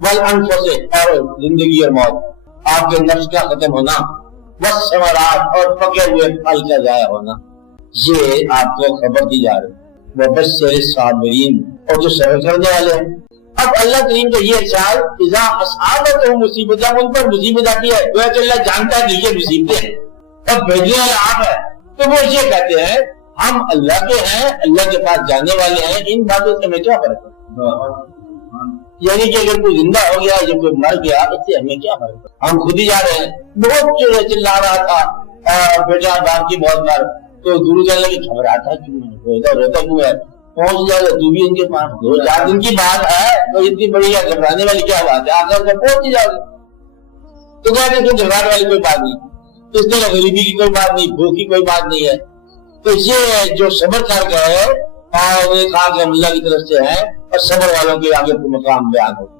वल-अनफुस और जिंदगी और मौत, आपके नफ्स का खत्म होना, वस्समरात और पके हुए फल का जाया होना, ये आपको खबर दी जा रही है। वबश्शिर साबिरीन, और जो सब्र करने वाले हैं। अब अल्लाह करीम का ये इरशाद, इज़ा असाबतहुम मुसीबत, जब उन पर मुसीबत आती है, वो अल्लाह जानता है कि ये मुसीबतें हैं, अब भेजने वाला आप है, तो वो ये कहते हैं हम अल्लाह के हैं, अल्लाह के पास जाने वाले हैं, इन बातों से हमें क्या फर्क है? यानी कि अगर कोई जिंदा हो गया या कोई मर गया, इससे हमें क्या फर्क है? हम खुद ही जा रहे हैं। बहुत चिल्ला रहा था बेटा बाप की मौत पर, तो गुरु कहने लगे घबराता क्यों है, रोता क्यों है, पहुंच जाएगा तू भी इनके पास, 2-4 दिन की बात है, तो इतनी बड़ी घबराने वाली क्या बात है, आकर तो पहुंच ही जाओगे। तो कहते हैं घबराने वाली कोई बात नहीं, इस तरह गरीबी की कोई बात नहीं, भूख की कोई बात नहीं है। तो ये जो सब्र कर गए और एक आगे अल्लाह की तरफ से है, और सब्र वालों के आगे मकाम बयान होता है।